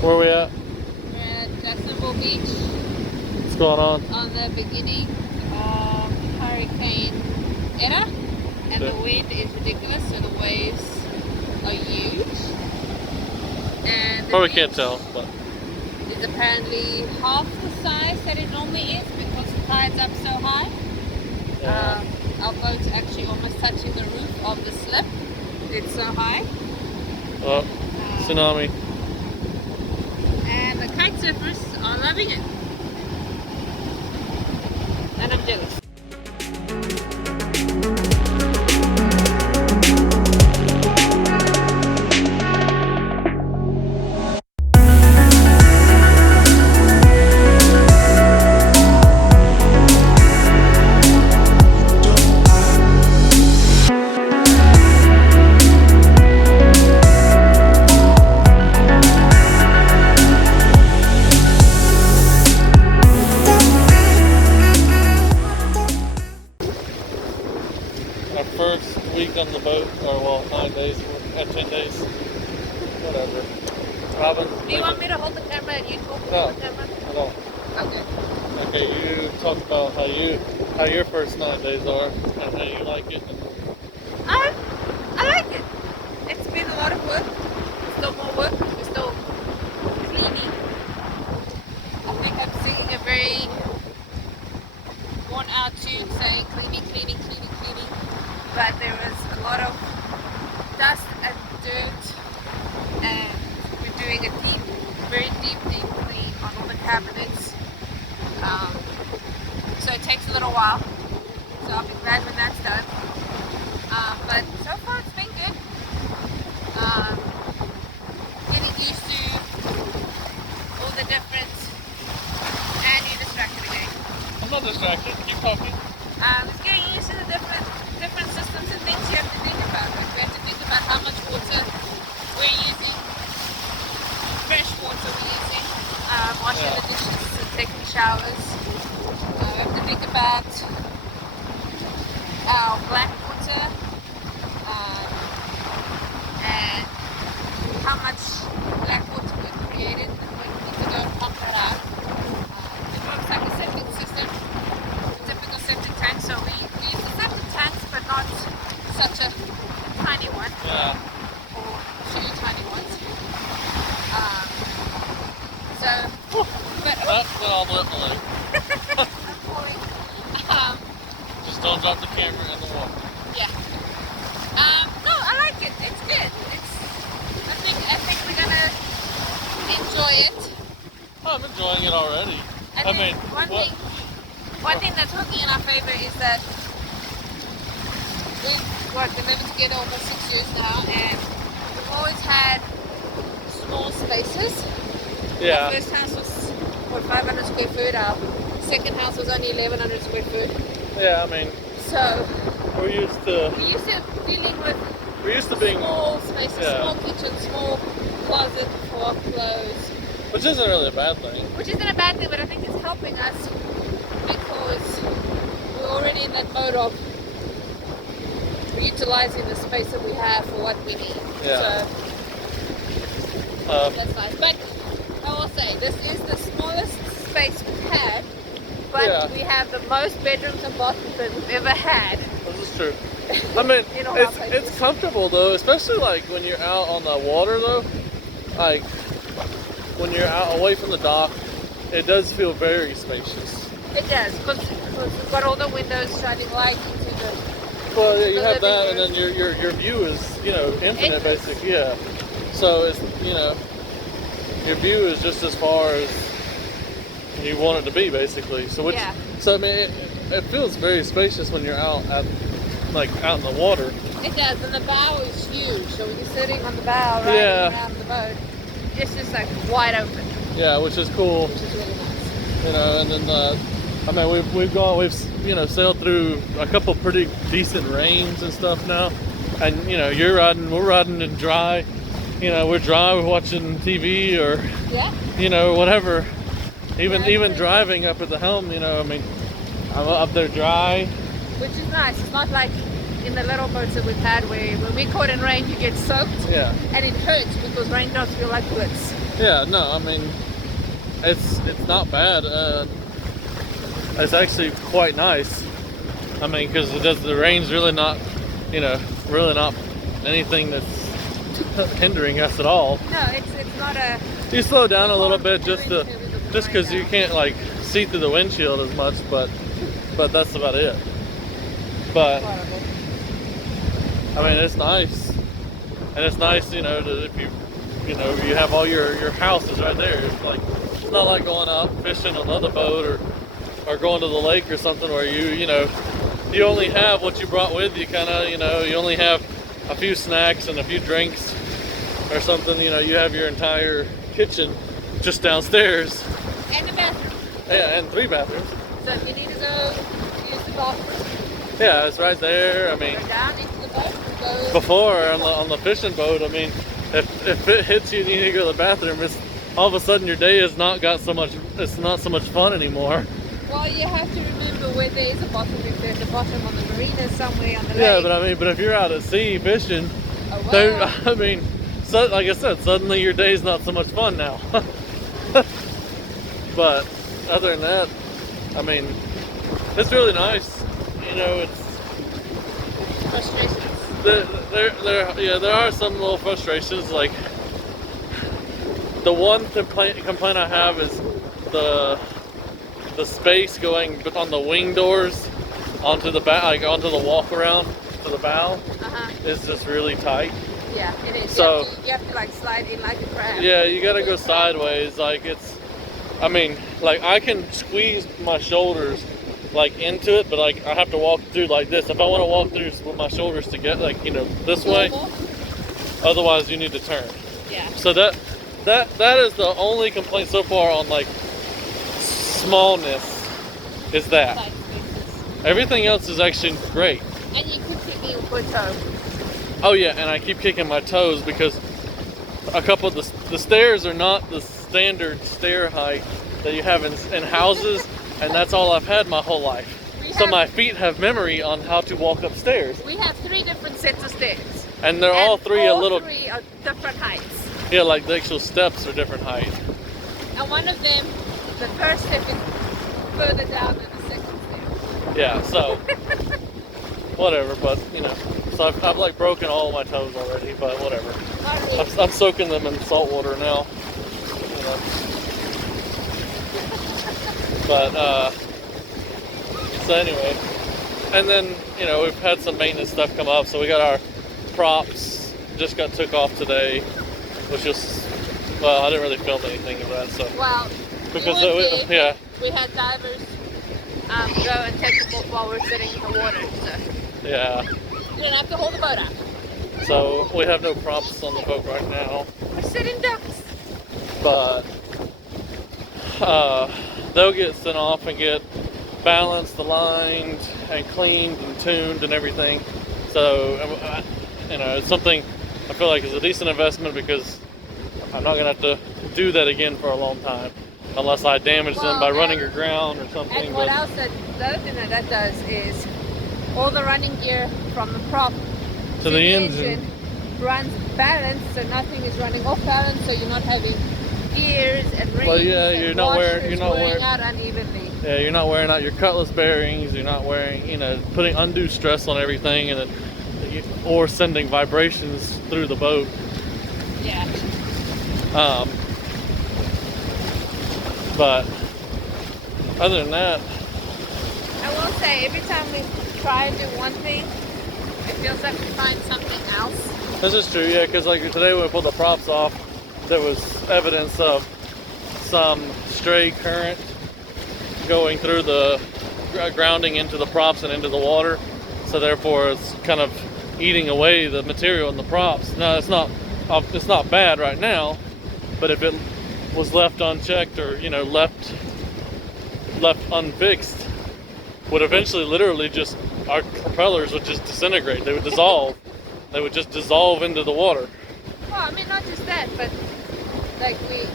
Where are we at? We're at Jacksonville Beach What's going on? the beginning of Hurricane Eta, and the wind is ridiculous, so the waves are huge. And the Probably beach can't tell, but is apparently half the size that it normally is because the tide's up so high. yeah. Our boat's actually almost touching the roof of the slip. It's so high. Oh, tsunami. And the kite surfers are loving it. And I'm jealous. Our first week on the boat, or well, 9 days, 10 days, whatever. Robin? Do you want me to hold the camera and you talk No. with the camera? I don't. Okay. Okay, you talk about how your first 9 days are and how you like it. I like it. It's been a lot of work. Still more work. We're still cleaning. I think I'm singing a very worn out tune saying cleaning, cleaning, cleaning, cleaning. But there was a lot of dust and dirt, and we're doing a deep, very deep clean on all the cabinets. So it takes a little while. So I'll be glad when that's done. But so far it's been good. Getting used to all the different, and you're distracted again. I'm not distracted. Keep talking. It's getting used to the different systems and things you have to think about. Like we have to think about how much water we're using, fresh water we're using, washing the dishes and taking showers. We have to think about our black water and how much black water we've created, and we need to go and pump that out. It looks like a septic system, typical septic tank, so we use the septic tanks but not such a tiny one, Yeah. or two tiny ones. But That's what I'll let the lake. I'm pouring. Just don't drop the camera in the water. Yeah. No, I like it. It's good. I think we're gonna enjoy it. Oh, I'm enjoying it already. And I then mean, one thing that's working in our favor is that we've been living together almost 6 years now, and we've always had small spaces. yeah. Our first house was 500 square foot. Our second house was only 1100 square foot. Yeah, I mean, So we're used to dealing with being, small spaces, yeah. small kitchen, small closet for clothes. which isn't really a bad thing. Which isn't a bad thing, but I think it's helping us because we're already in that mode of utilizing the space that we have for what we need. Yeah. So that's nice. But I will say, this is the smallest space we've had, but Yeah. we have the most bedrooms and bathrooms that we've ever had. This is true. I mean, In all our it's places. comfortable though, especially like when you're out on the water though. Like when you're out away from the dock, it does feel very spacious. It does, because we've got all the windows shining light into the. Well, yeah, you The have that, living and then your view is infinite, Endless. basically. Yeah. So it's your view is just as far as you want it to be, basically. So Yeah. So I mean, it feels very spacious when you're out out in the water. It does, and the bow is huge. So when you're sitting on the bow, riding Yeah. around the boat, it's just like wide open, Yeah, which is cool. which is really nice. And then I mean we've sailed through a couple pretty decent rains and stuff now, and we're riding in dry. We're dry, we're watching TV or Yeah. whatever. Even Yeah, even it's driving up at the helm, I mean, I'm up there dry. Which is nice. It's not like in the little boats that we've had where when we caught in rain you get soaked Yeah. and it hurts because rain does feel like goods. Yeah, no, I mean, it's not bad. It's actually quite nice. I mean, because the rain's really not, really not anything that's hindering us at all. No, it's not a. You slow down a little can't bit do just anything with the because you wind can't like see through the windshield as much, but that's about it. But Horrible. I mean, it's nice, and it's nice, that if you have all your houses right there. It's not like going out fishing on another boat or going to the lake or something where you only have what you brought with you. Kind of, you only have a few snacks and a few drinks or something. You have your entire kitchen just downstairs. And the bathroom. Yeah, and 3 bathrooms. So if you need to go use the bathroom, Yeah, it's right there. I mean, go down into the boat and go. before on the fishing boat, I mean, if it hits you and you need to go to the bathroom, it's all of a sudden your day has not got so much. It's not so much fun anymore. Well, you have to remember where there is a bottom. If there's a bottom on the marina somewhere on the Yeah, lake. but if you're out at sea fishing, Oh, well. there, I mean, so like I said, suddenly your day's not so much fun now. But other than that, I mean, it's really nice. It's Frustrations. there are some little frustrations. Like the one complaint I have is the space going on the wing doors onto the onto the walk around to the bow is just really tight. Yeah, it is. So you have to like slide in like a crab. yeah, you gotta go sideways. I mean, like I can squeeze my shoulders like into it, but like I have to walk through like this. If I want to walk through with my shoulders together, like this way, otherwise you need to turn. Yeah. So that is the only complaint so far on like smallness is that. Side spaces. Everything else is actually great. And you could take your foot toe. Oh yeah, and I keep kicking my toes because a couple of the stairs are not the standard stair height that you have in houses, and that's all I've had my whole life. So my feet have memory on how to walk upstairs. We have 3 different sets of stairs. And they're all three a little. 3 are different heights. Yeah, like the actual steps are different height. And one of them, the first step is further down than the second step. Yeah, so whatever, but so I've like broken all my toes already, but whatever. Not really. I'm soaking them in salt water now. But so anyway, and then we've had some maintenance stuff come up, so we got our props just got took off today, which was I didn't really film anything of that, so Well, because yeah, we had divers go and take them off while we're sitting in the water, so yeah, you didn't have to hold the boat up. so we have no props on the boat right now, We're sitting ducks. but they'll get sent off and get balanced, aligned, and cleaned and tuned and everything. So it's something I feel like is a decent investment because I'm not gonna have to do that again for a long time unless I damage them by running aground or something. And what else the other thing that does is all the running gear from the prop to the engine runs balanced, so nothing is running off balance, so you're not having gears and rings. Well, yeah, and you're not wearing out unevenly. Yeah, you're not wearing out your cutlass bearings. You're not wearing, putting undue stress on everything, and or sending vibrations through the boat. Yeah. But other than that, I will say, every time we try to do one thing, it feels like we find something else. this is true, yeah, because like today when we pulled the props off, there was evidence of some stray current going through the grounding into the props and into the water, so therefore it's kind of eating away the material in the props. Now it's not bad right now, but if it was left unchecked or left unfixed, would eventually literally just our propellers would just disintegrate. They would dissolve. They would just dissolve into the water. Well, I mean, not just that, but like we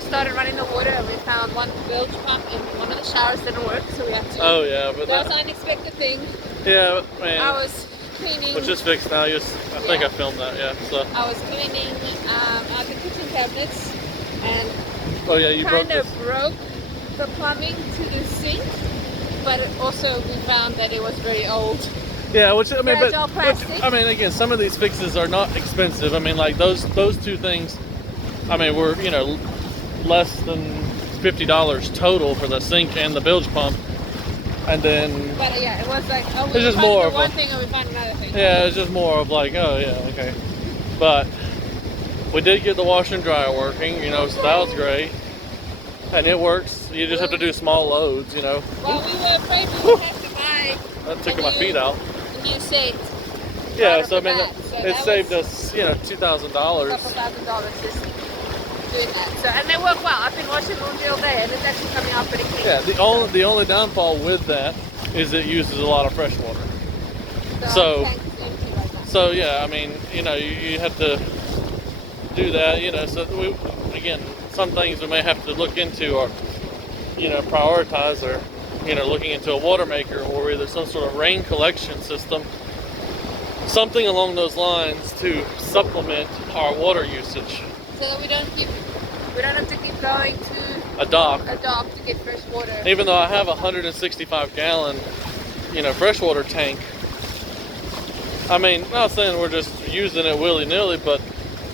started running the water and we found one bilge pump and one of the showers didn't work, so we had to. Oh yeah, but that was an unexpected thing. Yeah, man. I was cleaning. Which is fixed now. I think I filmed that. Yeah. So. I was cleaning out the kitchen cabinets and Oh yeah, you broke kind of this. broke the plumbing to the sink, but also we found that it was very old. Yeah, which I mean, Fragile but plastic. I mean, again, some of these fixes are not expensive. I mean, like those two things. I mean, were less than $50 total for the sink and the bilge pump, and then But yeah, it was like, oh, we it's just found more the of one a, thing and we found another thing. yeah, it's just more of like, oh yeah, okay. But we did get the washer and dryer working, so that was great, and it works. You just have to do small loads, Well, we were afraid we would have to buy That took my feet out. a new set. Yeah, right so I off mean, the bat. So it that saved was us, a $2,000. couple $1,000 just doing that. So, and they work well. I've been washing laundry all day and it's actually coming out pretty clean. Yeah, the only downfall with that is it uses a lot of fresh water. So, our tank is empty right now. So yeah, I mean, you have to do that, So again, some things we may have to look into or prioritize, or looking into a water maker or either some sort of rain collection system, something along those lines to supplement our water usage. So that we don't have to keep going to A dock. to get fresh water. Even though I have a 165 gallon, freshwater tank. I mean, not saying we're just using it willy-nilly, but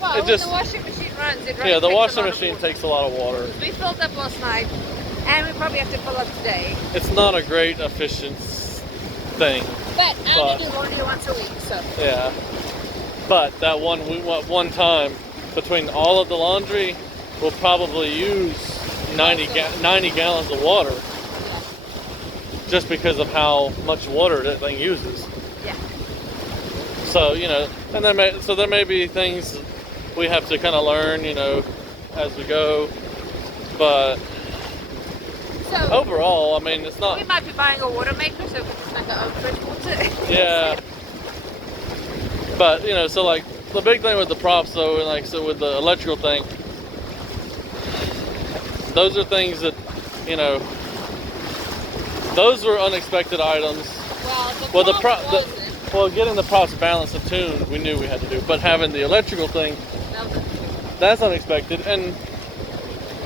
well, it when just the washing machine runs, it yeah, the takes washing a lot of machine water. takes a lot of water. We filled up last night, and we probably have to fill up today. It's not a great efficient thing. But I only do laundry once a week, so. Yeah. But that one time between all of the laundry, we'll probably use 90 gallons of water, Yeah. just because of how much water that thing uses. Yeah. So and there may be things we have to kind of learn, as we go. But So overall, I mean, it's not. we might be buying a water maker so we can just make our own fresh water. Yeah. But so like the big thing with the props though, and like so with the electrical thing, those are things that those were unexpected items. Well, Well, getting the props balanced and tuned, we knew we had to do. But having the electrical thing, that's unexpected,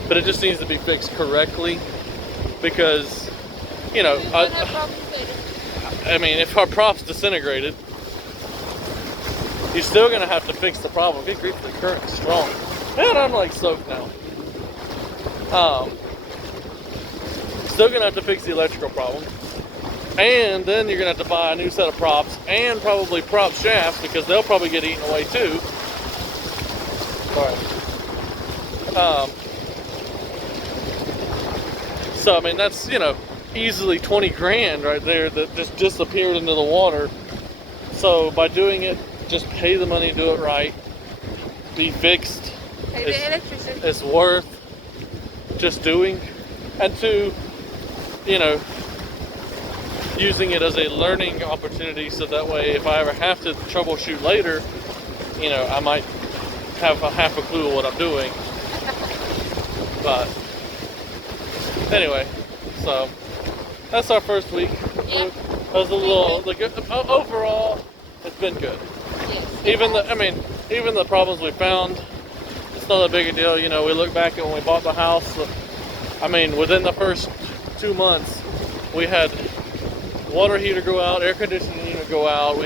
but it just needs to be fixed correctly, because I mean, if our props disintegrated, you're still gonna have to fix the problem. Good grief, the current's strong. Man, I'm like soaked now. Still gonna have to fix the electrical problem. And then you're gonna have to buy a new set of props and probably prop shafts, because they'll probably get eaten away too. Alright. So I mean, that's easily 20 grand right there that just disappeared into the water. So by doing it, just pay the money, do it right, be fixed. Pay the electrician. It's worth just doing, and to using it as a learning opportunity, so that way if I ever have to troubleshoot later, I might have half a clue of what I'm doing. But anyway, so that's our first week. Yeah. It was a little, overall, it's been good. Yes. Even the problems we found, it's not a big a deal. We look back at when we bought the house. Within the first 2 months, we had water heater go out, air conditioning unit go out.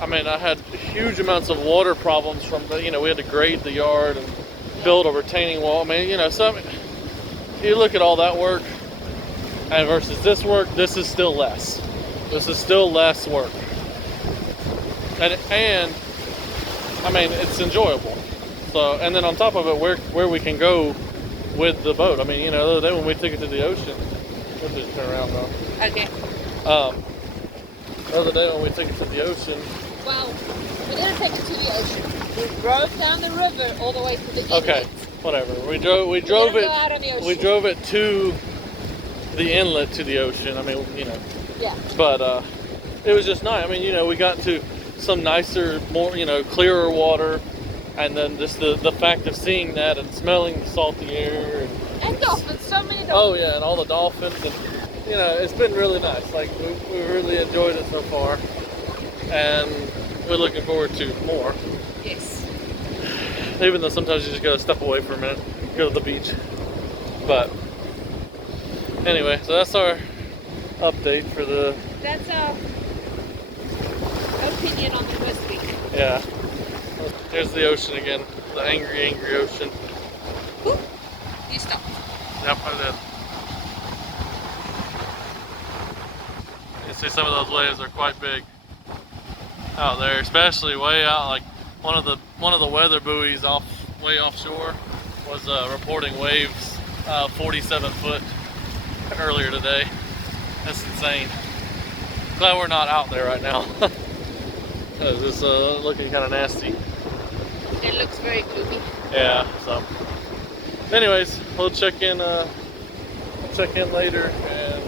I had huge amounts of water problems from we had to grade the yard and build a retaining wall. So you look at all that work, and versus this work, this is still less. This is still less work. And it's enjoyable. So, and then on top of it, where we can go with the boat. The other day when we took it to the ocean, let's just turn around though. Okay. The other day when we took it to the ocean. Well, we didn't take it to the ocean. We drove down the river all the way to the inlet. Okay, whatever. We drove it. Go out on the ocean. We drove it to the inlet to the ocean. Yeah. But it was just nice. We got to some nicer, more clearer water, and then just the fact of seeing that and smelling the salty air and dolphins. So many dolphins. Oh yeah, and all the dolphins, and it's been really nice. Like we really enjoyed it so far, and we're looking forward to more. Yes. even though sometimes you just gotta step away for a minute, go to the beach. But anyway, so that's our update for the. That's our opinion on the first week. Yeah. There's the ocean again. The angry, angry ocean. Ooh, you stopped. Yep, I did. You see some of those waves are quite big out there, especially way out. Like one of the weather buoys way offshore was reporting waves 47 foot earlier today. That's insane. Glad we're not out there right now. Cause it's looking kind of nasty. It looks very gloomy. Yeah. So, anyways, we'll check in later and.